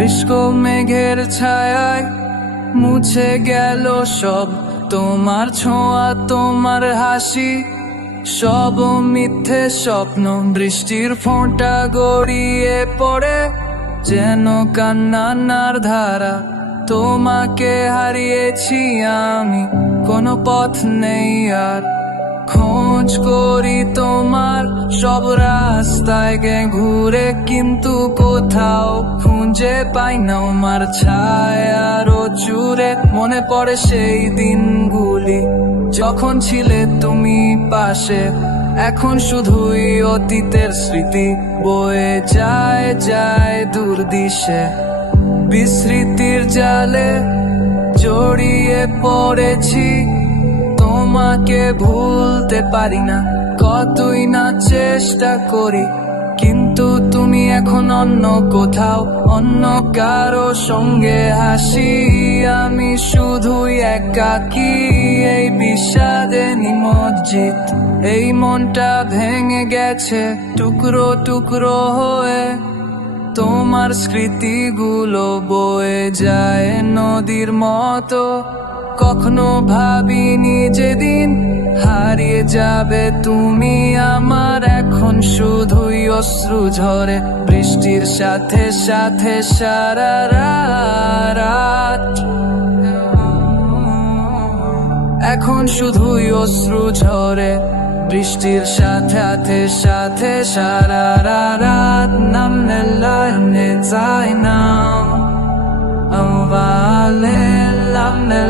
শুষ্ক মেঘের ছায়ায় মুছে গেল সব। তোমার ছোঁয়া, তোমার হাসি, সব মিথ্যে স্বপ্ন। বৃষ্টির ফোঁটা গড়িয়ে পড়ে যেন কান্নার ধারা। তোমাকে হারিয়েছি আমি, কোনো পথ নেই আর খোঁজ করি তোমার সব রাস্তায়, গে ঘুরে কিন্তু কোথাও খুঁজে পাই না। আমার ছায়ারও চুরে মনে পড়ে সেই দিনগুলি। যখন ছিলে তুমি পাশে, এখন শুধুই অতীতের স্মৃতি। বয়ে যায় যায় দূর দিশে বিস্মৃতির জালে জড়িয়ে পড়েছি। তোমাকে ভুলতে পারি না। কতই না চেষ্টা করি, কিন্তু তুমি এখন অন্য কোথাও, অন্য কারও সঙ্গে হাসি। আমি শুধুই একাকি এই বিষাদে নিমজ্জিত? এই মনটা ভেঙে গেছে, টুকরো টুকরো হয়ে। তোমার স্মৃতিগুলো বয়ে যায় নদীর মতো। কখনো ভাবিনি যেদিন হারিয়ে যাবে তুমি আমার। এখন শুধুই অশ্রু ঝরে বৃষ্টির সাথে সাথে সারা রাত। এখন শুধুই অশ্রু ঝরে Bistir shathe ate shathe shararat nam ne la ne zaina Awale nam ne